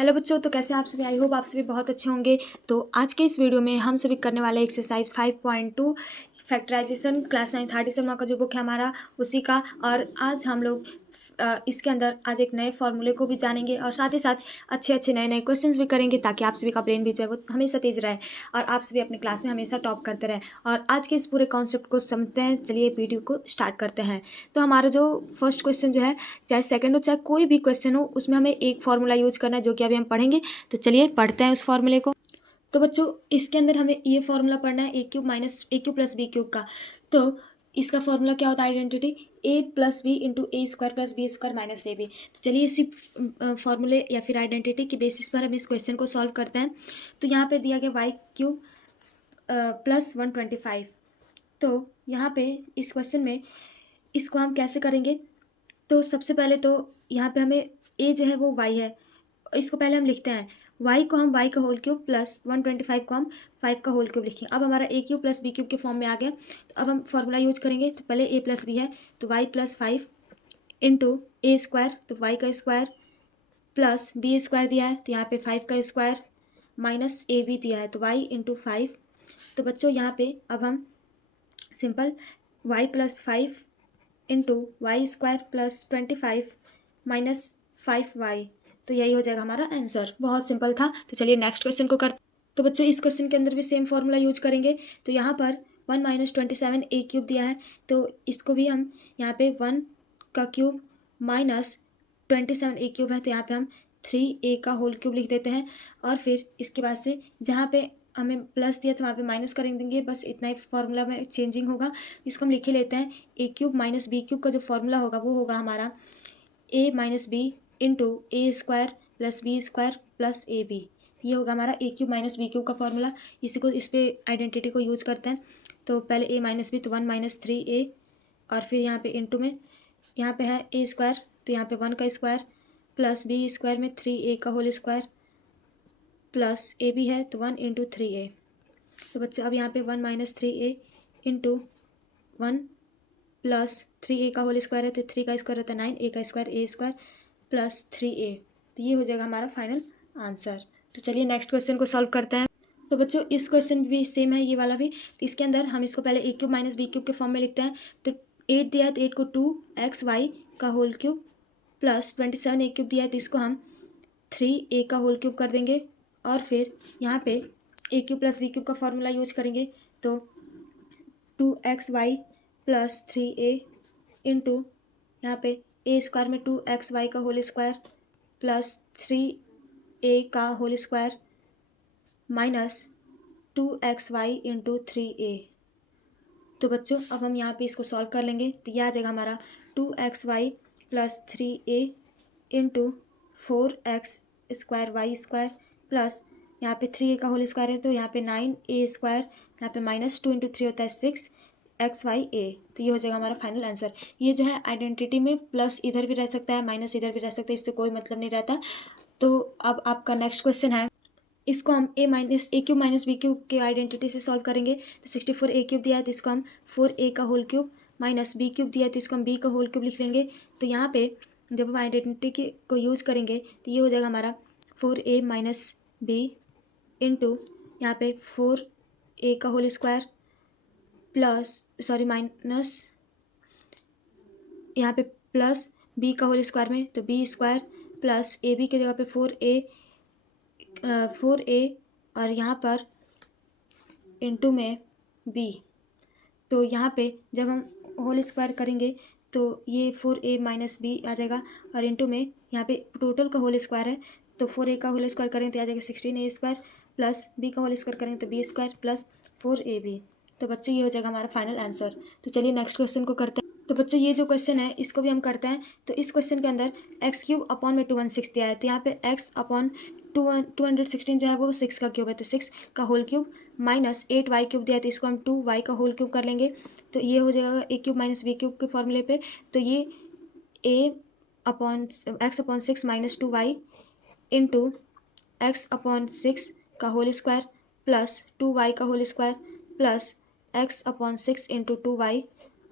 Hello बच्चों, तो कैसे हैं आप सभी। आई होप आप सभी बहुत अच्छे होंगे। तो आज के इस वीडियो में हम सभी करने वाले exercise 5.2 factorization class 9 third sem का जो बुक है हमारा उसी का। और आज हम लोग इसके अंदर आज एक नए फॉर्मूले को भी जानेंगे और साथ ही साथ अच्छे अच्छे नए नए क्वेश्चंस भी करेंगे ताकि आप सभी का ब्रेन भी जो है वो हमेशा तेज रहे और आप सभी अपने क्लास में हमेशा टॉप करते रहें। और आज के इस पूरे कॉन्सेप्ट को समझते हैं। चलिए वीडियो को स्टार्ट करते हैं। तो हमारा जो फर्स्ट क्वेश्चन जो है, चाहे सेकंड हो चाहे कोई भी क्वेश्चन हो, उसमें हमें एक फार्मूला यूज करना है जो कि अभी हम पढ़ेंगे। तो चलिए पढ़ते हैं उस फार्मूले को। तो बच्चों, इसके अंदर हमें ये फार्मूला पढ़ना है a³ minus a³ plus b³ का। तो इसका फार्मूला क्या होता है, identity a plus B into A square plus B square minus A B. तो चलिए इसी फार्मूले या फिर आइडेंटिटी के बेसिस पर हम इस क्वेश्चन को सॉल्व करते हैं। तो यहाँ पे दिया गया y³ प्लस 125। तो यहाँ पे इस क्वेश्चन में इसको हम कैसे करेंगे। तो सबसे पहले तो यहाँ पे हमें a जो है वो y है, इसको पहले हम लिखते हैं y को हम y का होल क्यूब प्लस 125 को हम 5 का होल क्यूब लिखेंगे। अब हमारा a³ प्लस b³ के फॉर्म में आ गया। तो अब हम फॉर्मूला यूज करेंगे। तो पहले a प्लस बी है तो y प्लस 5 इंटू ए स्क्वायर, तो y का स्क्वायर प्लस बी स्क्वायर दिया है तो यहाँ पे 5 का स्क्वायर माइनस ए बी दिया है तो y इंटू 5। तो बच्चों यहाँ पे अब हम simple y plus 5 into Y square plus 25 minus 5y, तो यही हो जाएगा हमारा आंसर। बहुत सिंपल था। तो चलिए नेक्स्ट क्वेश्चन को करते। तो बच्चों इस क्वेश्चन के अंदर भी सेम फॉर्मूला यूज करेंगे। तो यहाँ पर 1 माइनस 27 a³ दिया है तो इसको भी हम यहाँ पे 1 का क्यूब माइनस 27 a³ है तो यहाँ पे हम 3a का होल क्यूब लिख देते हैं। और फिर इसके बाद से जहाँ पे हमें प्लस दिया तो वहाँ पे माइनस कर देंगे, बस इतना ही फार्मूला में चेंजिंग होगा। इसको हम लिखे लेते हैं a³ माइनस b³ का जो फार्मूला होगा वो होगा हमारा a minus B into A square plus B square plus A B. ये होगा हमारा a³ माइनस b³ का फार्मूला। इसी को इस पे आइडेंटिटी को यूज़ करते हैं। तो पहले a माइनस बी तो 1 माइनस 3a और फिर यहाँ पे इंटू में यहाँ पे है a स्क्वायर तो यहाँ पे 1 का स्क्वायर प्लस बी स्क्वायर में 3a का होल स्क्वायर प्लस ए बी है तो 1 इंटू 3a। तो बच्चों अब यहाँ पे 1 minus 3a into 1 plus 3a का होल स्क्वायर है तो 3 का स्क्वायर होता है 9, a का square a square plus 3a। तो ये हो जाएगा हमारा फाइनल आंसर। तो चलिए नेक्स्ट क्वेश्चन को सॉल्व करते हैं। तो बच्चों इस क्वेश्चन भी सेम है, ये वाला भी। तो इसके अंदर हम इसको पहले a³ माइनस b³ के फॉर्म में लिखते हैं। तो 8 दिया है तो 8 को 2xy का होल क्यूब प्लस 27 a³ दिया है तो इसको हम 3a का होल क्यूब कर देंगे। और फिर यहाँ पे a³ प्लस b³ का फॉर्मूला यूज करेंगे। तो 2xy प्लस 3a इंटू यहाँ पे ए स्क्वायर में 2xy का होल स्क्वायर प्लस 3a का whole square minus 2xy into 3a। तो बच्चों अब हम यहाँ पे इसको सॉल्व कर लेंगे। तो यह आ जाएगा हमारा 2xy plus 3a into 4x square Y square plus यहाँ पे 3a का होल स्क्वायर है तो यहाँ पे 9a स्क्वायर, यहाँ पे माइनस 2 इंटू 3 होता है 6xy(a). तो ये हो जाएगा हमारा फाइनल आंसर। ये जो है आइडेंटिटी में प्लस इधर भी रह सकता है माइनस इधर भी रह सकता है, इससे कोई मतलब नहीं रहता। तो अब आपका नेक्स्ट क्वेश्चन है, इसको हम a³ माइनस b³ के आइडेंटिटी से सॉल्व करेंगे। तो 64 a³ दिया है तो इसको हम 4a का होल क्यूब माइनस b³ दिया है तो इसको हम b का होल क्यूब लिख लेंगे। तो यहाँ पे जब हम आइडेंटिटी को यूज़ करेंगे तो ये हो जाएगा हमारा 4a माइनस बी इंटू यहाँ पे 4a का होल स्क्वायर माइनस यहाँ पे प्लस b का होल स्क्वायर में तो b स्क्वायर प्लस ए बी की जगह पे 4a और यहाँ पर इंटू में b। तो यहाँ पे जब हम होल स्क्वायर करेंगे तो ये 4a माइनस बी आ जाएगा और इंटू में यहाँ पे टोटल का होल स्क्वायर है तो 4a का होल स्क्वायर करेंगे तो आ जाएगा 16a स्क्वायर प्लस b का होल स्क्वायर करेंगे तो b स्क्वायर प्लस 4ab। तो बच्चों ये हो जाएगा हमारा फाइनल आंसर। तो चलिए नेक्स्ट क्वेश्चन को करते हैं। तो बच्चों ये जो क्वेश्चन है इसको भी हम करते हैं। तो इस क्वेश्चन के अंदर x³ अपॉन में 216 दिया है तो यहाँ पे x अपॉन 216 जो है वो 6 का क्यूब है तो 6 का होल क्यूब माइनस 8y³ दिया है तो इसको हम 2y का होल क्यूब कर लेंगे। तो ये हो जाएगा a³ माइनस b³ के फॉर्मूले पे। तो ये x upon 6 minus 2y into x upon 6 का होल स्क्वायर प्लस 2y का whole square plus x upon 6 into 2y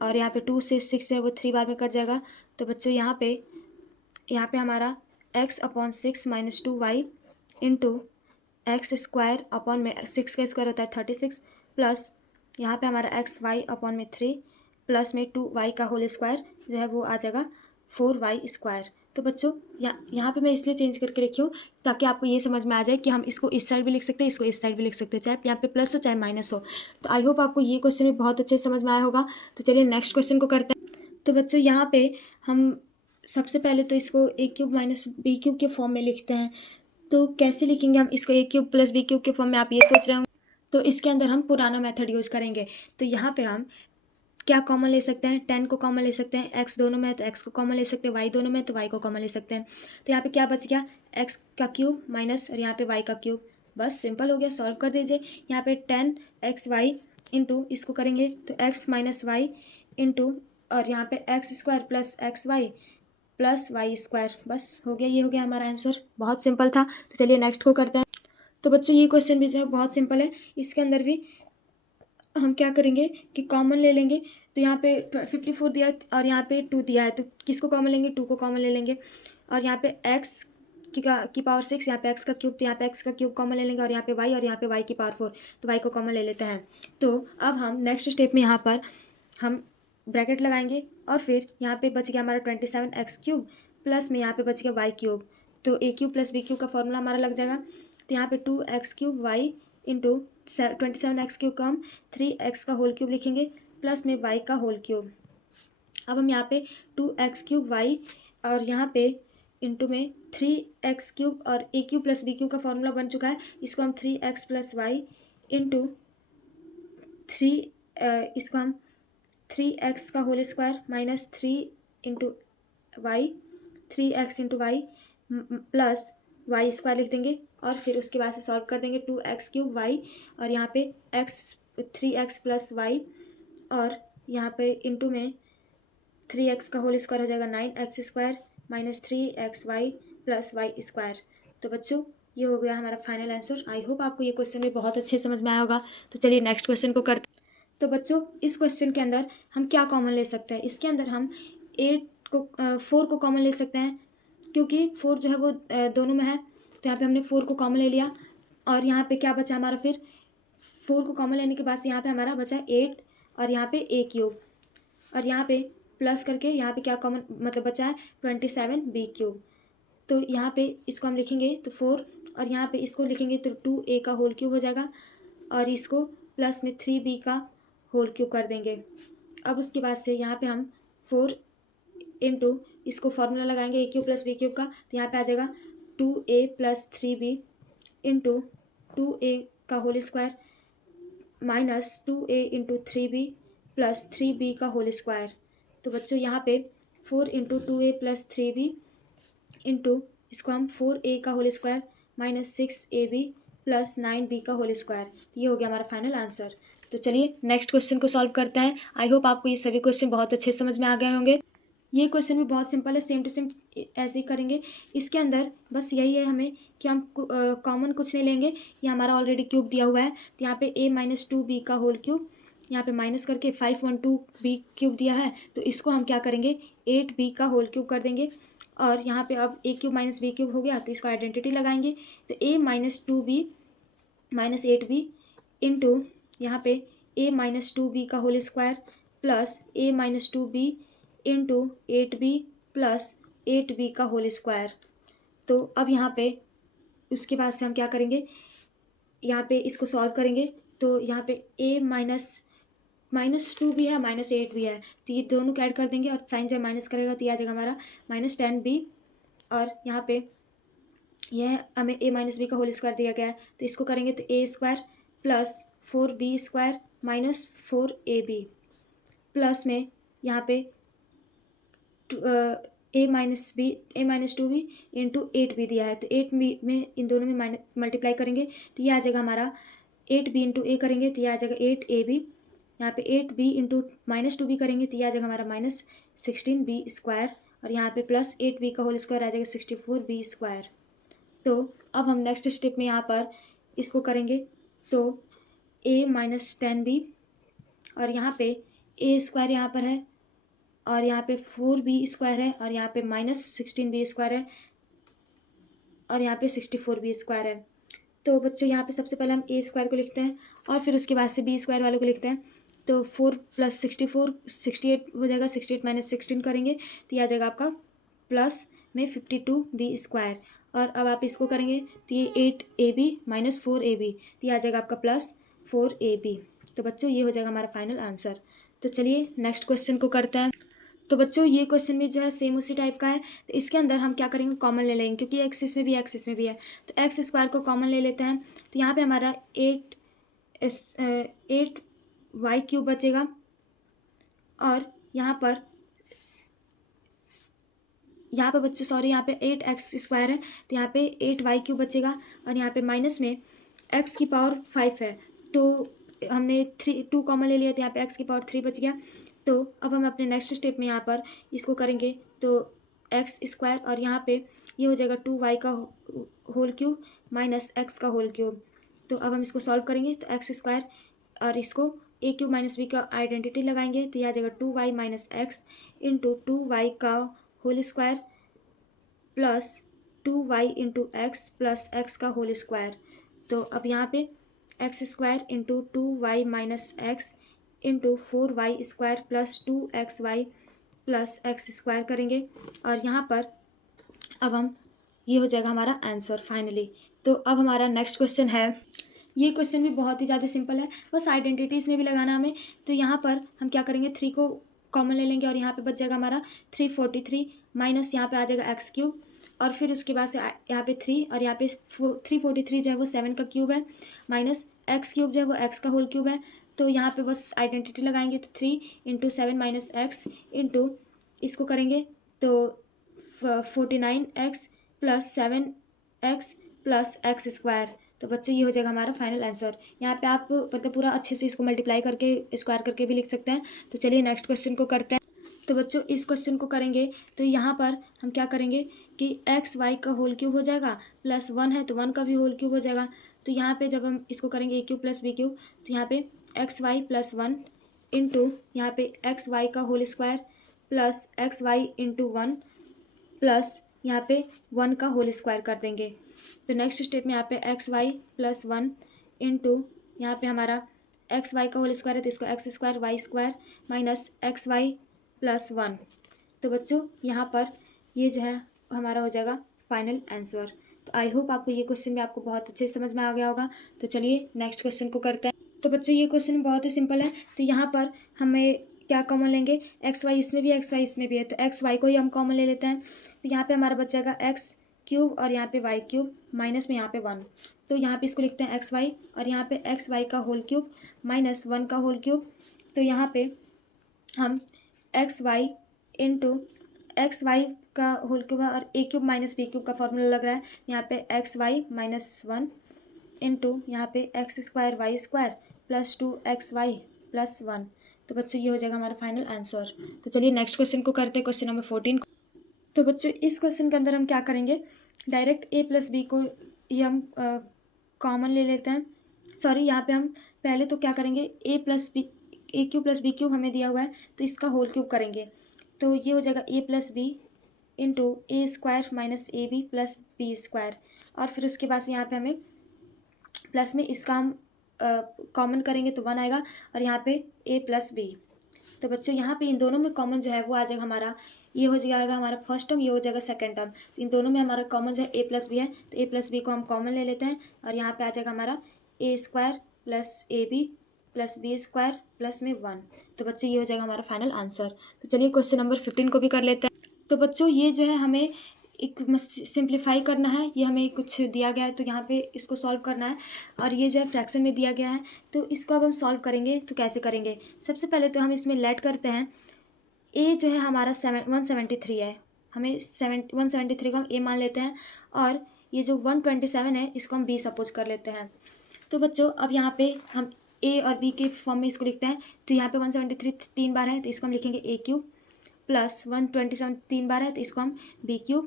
और यहाँ पे 2 से 6 है वो 3 बार में कट जाएगा। तो बच्चों यहाँ पे हमारा x upon 6 minus 2y into x square upon में 6 का स्क्वायर होता है 36 प्लस यहाँ पे हमारा एक्स वाई अपॉन में 3 प्लस में 2y का होल स्क्वायर जो है वो आ जाएगा 4y स्क्वायर। तो बच्चों यहाँ पे मैं इसलिए चेंज करके लिखी हूँ ताकि आपको ये समझ में आ जाए कि हम इसको इस साइड भी लिख सकते हैं, इसको इस साइड भी लिख सकते हैं, चाहे यहाँ पे प्लस हो चाहे माइनस हो। तो आई होप आपको ये क्वेश्चन भी बहुत अच्छे से समझ में आया होगा। तो चलिए नेक्स्ट क्वेश्चन को करते हैं। तो बच्चों यहाँ पे हम सबसे पहले तो इसको a cube minus B cube के फॉर्म में लिखते हैं। तो कैसे लिखेंगे हम इसको a cube plus B cube के फॉर्म में, आप ये सोच रहे होंगे। तो इसके अंदर हम पुराना मेथड यूज़ करेंगे। तो यहाँ पे हम क्या कॉमन ले सकते हैं, 10 को कॉमन ले सकते हैं, x दोनों में है तो x को कॉमन ले सकते हैं, y दोनों में है तो y को कॉमन ले सकते हैं। तो यहाँ पे क्या बच गया, x का क्यूब माइनस और यहाँ पे y का क्यूब। बस सिंपल हो गया, सॉल्व कर दीजिए। यहाँ पे 10xy इंटू इसको करेंगे तो x माइनस वाई इंटू और यहाँ पे X square plus X Y plus Y square. बस हो गया, ये हो गया हमारा आंसर। बहुत सिंपल था। तो चलिए नेक्स्ट को करते हैं। तो बच्चों ये क्वेश्चन भी जो है बहुत सिंपल है। इसके अंदर भी हम क्या करेंगे कि कॉमन ले लेंगे। तो यहाँ पे 54 दिया है और यहाँ पे 2 दिया है, तो किसको कॉमन लेंगे, 2 को कॉमन ले लेंगे। और यहाँ पे x की पावर 6, यहाँ पे x का क्यूब, तो यहाँ पे x का क्यूब कॉमन ले लेंगे और यहाँ पे y और यहाँ पे y की पावर 4, तो y को कॉमन ले लेते हैं। तो अब हम नेक्स्ट स्टेप में यहाँ पर हम ब्रैकेट लगाएंगे और फिर यहाँ पे बच गया हमारा 27x क्यूब प्लस में यहाँ पे बच गया y क्यूब। तो a cube plus b cube का फॉर्मूला हमारा लग जाएगा। तो यहाँ पे 2x cube Y into 27x cube का हम 3x का होल क्यूब लिखेंगे प्लस में y का होल क्यूब। अब हम यहाँ पे 2x क्यूब वाई और यहाँ पे इंटू में 3x क्यूब और a cube plus b cube का फॉर्मूला बन चुका है, इसको हम 3x प्लस वाई इंटू 3 इसको हम 3x का whole square minus 3 into Y 3x into Y plus Y square लिख देंगे और फिर उसके बाद से सॉल्व कर देंगे। 2x क्यूब वाई और यहाँ पे x 3x प्लस वाई और यहाँ पे इंटू में 3x का होल स्क्वायर हो जाएगा 9x square minus 3xy plus Y square. तो बच्चों ये हो गया हमारा फाइनल आंसर। आई होप आपको ये क्वेश्चन भी बहुत अच्छे समझ में आया होगा। तो चलिए नेक्स्ट क्वेश्चन को करते। तो बच्चों इस क्वेश्चन के अंदर हम क्या कॉमन ले सकते हैं, इसके अंदर हम 4 को कॉमन ले सकते हैं क्योंकि 4 जो है वो दोनों में है। तो यहाँ पे हमने 4 को कॉमन ले लिया और यहाँ पे क्या बचा हमारा, फिर 4 को कॉमन लेने के बाद से यहाँ पे हमारा बचा 8 और यहाँ पे a क्यूब और यहाँ पे प्लस करके यहाँ पे क्या कॉमन मतलब बचा है 27b क्यूब। तो यहाँ पे इसको हम लिखेंगे तो 4 और यहाँ पे इसको लिखेंगे तो 2a का होल क्यूब हो जाएगा और इसको प्लस में 3b का होल क्यूब कर देंगे। अब उसके बाद से यहाँ पे हम 4 इंटू इसको फॉर्मूला लगाएंगे a cube plus b cube का, तो यहाँ पे आ जाएगा 2a plus 3b into 2a का whole square minus 2a into 3b plus 3b का होल स्क्वायर। तो बच्चों यहाँ पे 4 into 2a plus 3b into इसको हम 4a का whole square minus 6ab plus 9b का होल स्क्वायर। तो ये हो गया हमारा फाइनल आंसर। तो चलिए नेक्स्ट क्वेश्चन को सॉल्व करते हैं। आई होप आपको ये सभी क्वेश्चन बहुत अच्छे समझ में आ गए होंगे। ये क्वेश्चन भी बहुत सिंपल है, सेम टू सेम ऐसे ही करेंगे। इसके अंदर बस यही है हमें कि हम कॉमन कुछ नहीं लेंगे, ये हमारा ऑलरेडी क्यूब दिया हुआ है। तो यहाँ पे a माइनस 2b का होल क्यूब यहाँ पे माइनस करके 512b क्यूब दिया है, तो इसको हम क्या करेंगे 8b का होल क्यूब कर देंगे और यहाँ पे अब a cube minus b cube हो गया तो इसको आइडेंटिटी लगाएंगे। तो a minus 2b minus 8b into यहाँ पे a माइनस 2b का whole square plus a minus 2b into 8b plus 8b का होल स्क्वायर। तो अब यहाँ पे उसके बाद से हम क्या करेंगे, यहाँ पे इसको सॉल्व करेंगे। तो यहाँ पे a माइनस 2 भी है माइनस 8 भी है, तो ये दोनों को ऐड कर देंगे और साइन जब माइनस करेगा तो ये आ जाएगा हमारा माइनस 10b और यहाँ पे यह हमें a माइनस बी का होल स्क्वायर दिया गया है, तो इसको करेंगे तो a square plus 4b square minus 4ab plus में यहाँ पे a minus 2b into 8b दिया है, तो 8b में इन दोनों में मल्टीप्लाई करेंगे तो ये आ जाएगा हमारा 8b इंटू a करेंगे तो ये आ जाएगा 8ab। यहाँ पे 8b इंटू माइनस 2b करेंगे तो ये आ जाएगा हमारा माइनस 16b स्क्वायर और यहाँ पे प्लस 8b का होल स्क्वायर आ जाएगा 64b स्क्वायर। तो अब हम नेक्स्ट स्टेप में यहाँ पर इसको करेंगे तो a माइनस 10b और यहाँ पे a स्क्वायर यहाँ पर है और यहाँ पे 4b स्क्वायर है और यहाँ पे माइनस 16b स्क्वायर है। और यहाँ पे 64b² है। तो बच्चों यहाँ पे सबसे पहले हम a² को लिखते हैं और फिर उसके बाद से b² वाले को लिखते हैं। तो 4 + 64 68 हो जाएगा, 68 - 16 करेंगे तो यह आ जाएगा आपका प्लस में 52b²। और अब आप इसको करेंगे तो ये 8ab - 4ab, तो ये आ जाएगा आपका प्लस 4ab। तो बच्चों ये हो जाएगा हमारा फाइनल आंसर। तो चलिए नेक्स्ट क्वेश्चन को करते हैं। तो बच्चों ये क्वेश्चन भी जो है सेम उसी टाइप का है। तो इसके अंदर हम क्या करेंगे, कॉमन ले लेंगे, क्योंकि एक्स इसमें भी है एक्स इसमें भी है। तो x² को कॉमन ले लेते हैं। तो यहाँ पे हमारा 8y³ बचेगा और यहाँ पर बच्चे सॉरी यहाँ पे 8x² है तो यहाँ पे 8y³ बचेगा और यहाँ पे माइनस में x⁵ है। तो हमने 2 कॉमन ले लिया तो यहाँ पे x⁵ बच गया। तो अब हम अपने नेक्स्ट स्टेप में यहाँ पर इसको करेंगे तो x² और यहाँ पे ये हो जाएगा 2y³ माइनस x का होल क्यूब। तो अब हम इसको सॉल्व करेंगे तो x² और इसको a³ - b का आइडेंटिटी लगाएंगे तो यह आ जाएगा 2y - x इंटू 2y का whole square plus 2y into X plus X का होल स्क्वायर। तो अब यहाँ पे x² into 2y - x into 4y² plus 2xy plus x² करेंगे और यहाँ पर अब हम ये हो जाएगा हमारा आंसर फाइनली। तो अब हमारा नेक्स्ट क्वेश्चन है। ये क्वेश्चन भी बहुत ही ज़्यादा सिंपल है, बस आइडेंटिटीज़ में भी लगाना हमें। तो यहाँ पर हम क्या करेंगे, 3 को कॉमन ले लेंगे और यहाँ पे बच जाएगा हमारा 343 माइनस यहाँ पे आ जाएगा x³ और फिर उसके बाद से यहाँ पे 3 और यहाँ पे 343 जो है वो 7 का क्यूब है माइनस x³ जो है वो x का होल क्यूब है। तो यहाँ पे बस आइडेंटिटी लगाएंगे तो 3 इंटू 7 - x इंटू इसको करेंगे तो 49x plus 7x plus x²। तो बच्चों ये हो जाएगा हमारा फाइनल आंसर। यहाँ पे आप मतलब पूरा अच्छे से इसको मल्टीप्लाई करके स्क्वायर करके भी लिख सकते हैं। तो चलिए नेक्स्ट क्वेश्चन को करते हैं। तो बच्चों इस क्वेश्चन को करेंगे तो यहाँ पर हम क्या करेंगे कि xy का होल क्यूब हो जाएगा प्लस 1 है तो 1 का भी होल क्यूब हो जाएगा। तो यहाँ पे जब हम इसको करेंगे a³ + b³ तो यहाँ पे xy + 1 इंटू यहाँ पे xy का whole square plus xy into 1 plus यहाँ पे 1 का होल स्क्वायर कर देंगे। तो नेक्स्ट स्टेप में यहाँ पे xy + 1 इंटू यहाँ पे हमारा xy का होल स्क्वायर है तो इसको x² y² माइनस xy + 1। तो बच्चों यहाँ पर ये जो है हमारा हो जाएगा फाइनल आंसर। तो आई होप आपको ये क्वेश्चन भी आपको बहुत अच्छे से समझ में आ गया होगा। तो चलिए नेक्स्ट क्वेश्चन को करते हैं। तो बच्चों ये क्वेश्चन बहुत ही सिंपल है। तो यहाँ पर हमें क्या कॉमन लेंगे, xy इसमें भी xy इसमें भी है तो xy को ही हम कॉमन ले लेते हैं। तो यहाँ पे हमारा बच जाएगा x³ और यहाँ पे y³ माइनस में यहाँ पे 1। तो यहाँ पे इसको लिखते हैं xy और यहाँ पे xy का होल क्यूब माइनस 1 का होल क्यूब। तो यहाँ पे हम xy इंटू xy का होल क्यूब है और a³ माइनस b³ का फॉर्मूला लग रहा है। यहाँ पे xy - 1 इंटू यहाँ पे x² y² plus 2xy plus 1। तो बच्चों ये हो जाएगा हमारा फाइनल आंसर। तो चलिए नेक्स्ट क्वेश्चन को करते हैं, क्वेश्चन नंबर 14। तो बच्चों इस क्वेश्चन के अंदर हम क्या करेंगे, डायरेक्ट a + b को ही हम कॉमन ले लेते हैं। सॉरी यहाँ पे हम पहले तो क्या करेंगे, a³ + b³ हमें दिया हुआ है तो इसका होल क्यूब करेंगे। तो ये हो जाएगा a + b into a² minus ab plus b² और फिर उसके बाद से यहाँ पे हमें प्लस में इसका हम कॉमन करेंगे तो 1 आएगा और यहाँ पे a + b। तो बच्चों यहाँ पे इन दोनों में कॉमन जो है वो आ जाएगा हमारा, ये हो जाएगा हमारा फर्स्ट टर्म, ये हो जाएगा सेकंड टर्म। इन दोनों में हमारा कॉमन जो है a + b है तो a + b को हम कॉमन ले लेते हैं और यहाँ पे आ जाएगा हमारा a² plus ab plus b² plus में 1। तो बच्चों ये हो जाएगा हमारा फाइनल आंसर। तो चलिए क्वेश्चन नंबर 15 को भी कर लेते हैं। तो बच्चों ये जो है हमें एक सिंप्लीफाई करना है, ये हमें कुछ दिया गया है तो यहाँ पे इसको सॉल्व करना है और ये जो है फ्रैक्शन में दिया गया है। तो इसको अब हम सॉल्व करेंगे तो कैसे करेंगे, सबसे पहले तो हम इसमें लेट करते हैं। a जो है हमारा 173 है, हमें 173 को हम a मान लेते हैं और ये जो 127 है इसको हम b सपोज कर लेते हैं। तो बच्चों अब यहाँ पे हम a और b के फॉर्म में इसको लिखते हैं। तो यहाँ पे 173 3 बार है तो इसको हम लिखेंगे a³ प्लस 127 3 बार है तो इसको हम b³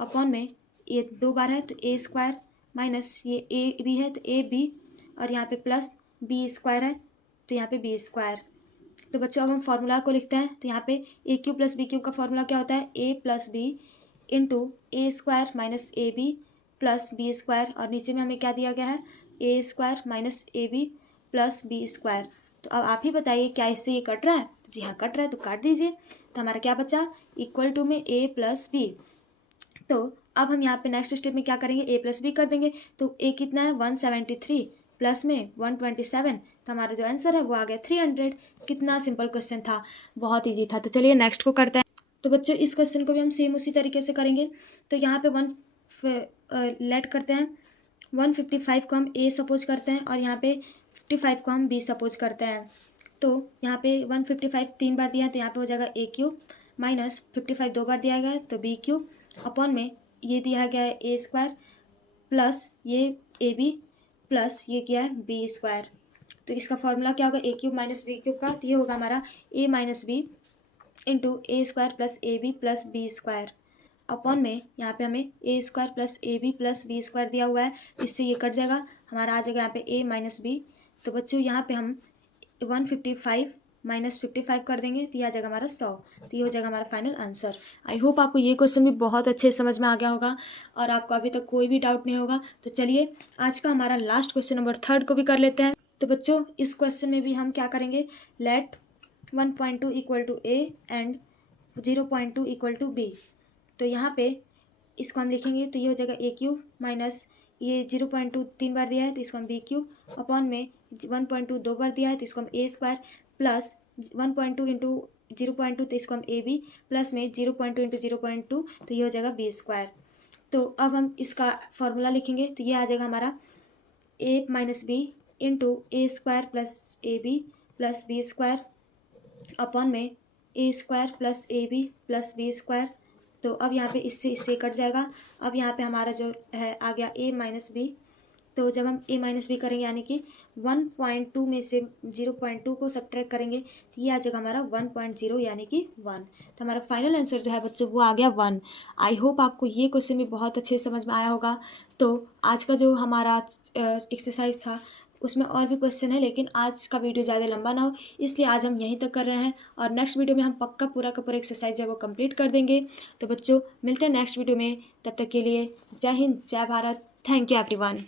अपॉन में ये 2 बार है तो a² माइनस ये a b है तो ab और यहाँ पे प्लस b² है तो यहाँ पे b²। तो बच्चों अब हम फार्मूला को लिखते हैं। तो यहाँ पे a³ + b³ का फार्मूला क्या होता है, a + b into a² minus ab plus B square और नीचे में हमें क्या दिया गया है a square minus A b plus B square. तो अब आप ही बताइए क्या इससे ये कट रहा है? जी हाँ कट रहा है, तो काट दीजिए। तो हमारा क्या बचा इक्वल टू में ए प्लस बी। तो अब हम यहाँ पे नेक्स्ट स्टेप में क्या करेंगे ए प्लस बी कर देंगे। तो ए कितना है 173 प्लस में 127, तो हमारा जो आंसर है वो आ गया 300। कितना सिंपल क्वेश्चन था, बहुत ईजी था। तो चलिए नेक्स्ट को करते हैं। तो बच्चों इस क्वेश्चन को भी हम सेम उसी तरीके से करेंगे। तो यहाँ पे लेट करते हैं 155 को हम ए सपोज करते हैं और यहाँ पे 55 को हम बी सपोज करते हैं। तो यहाँ पे 155 3 बार दिया है तो यहाँ पे हो जाएगा ए क्यूब माइनस 55 2 बार दिया गया है तो बी क्यूब अपॉन में ये दिया गया है ए स्क्वायर प्लस ये ए बी प्लस ये क्या है बी स्क्वायर। तो इसका फॉर्मूला क्या होगा a cube minus B cube का, तो ये होगा हमारा a minus B into A square plus A b plus B square upon में यहाँ पे हमें a square plus A b plus B square दिया हुआ है, इससे ये कट जाएगा, हमारा आ जाएगा यहाँ पे ए माइनस बी। तो बच्चों यहाँ पे हम 155 माइनस 55 कर देंगे तो ये आ जाएगा हमारा 100। तो ये हो जाएगा हमारा फाइनल आंसर। आई होप आपको ये क्वेश्चन भी बहुत अच्छे समझ में आ गया होगा और आपको अभी तक कोई भी डाउट नहीं होगा। तो चलिए आज का हमारा लास्ट क्वेश्चन नंबर 3 को भी कर लेते हैं। तो बच्चों इस क्वेश्चन में भी हम क्या करेंगे, let 1.2 equal to A and 0.2 equal to B. तो यहाँ पे इसको हम लिखेंगे तो ये हो जाएगा ए क्यूब माइनस ये 0.2 3 बार दिया है तो इसको हम बी क्यूब अपॉन में 1.2 2 बार दिया है तो इसको हम ए स्क्वायर प्लस 1.2 इंटू 0.2 तो इसको हम ए बी प्लस में 0.2 इंटू 0.2 तो ये हो जाएगा बी स्क्वायर। तो अब हम इसका फॉर्मूला लिखेंगे तो ये आ जाएगा हमारा a minus B into A square plus A b plus B square upon में a square plus A b plus B square. तो अब यहाँ पे इससे कट जाएगा। अब यहाँ पे हमारा जो है आ गया ए माइनस बी। तो जब हम ए माइनस बी करेंगे यानी कि 1.2 में से 0.2 को सब्ट्रैक्ट करेंगे तो ये आ जाएगा हमारा 1.0 यानी कि 1। तो हमारा फाइनल आंसर जो है बच्चों वो आ गया 1। आई होप आपको ये क्वेश्चन भी बहुत अच्छे समझ में आया होगा। तो आज का जो हमारा एक्सरसाइज था उसमें और भी क्वेश्चन है, लेकिन आज का वीडियो ज़्यादा लंबा ना हो इसलिए आज हम यहीं तक कर रहे हैं और नेक्स्ट वीडियो में हम पक्का पूरा का पूरा एक्सरसाइज है वो कंप्लीट कर देंगे। तो बच्चों मिलते हैं नेक्स्ट वीडियो में, तब तक के लिए जय हिंद जय भारत। Thank you everyone.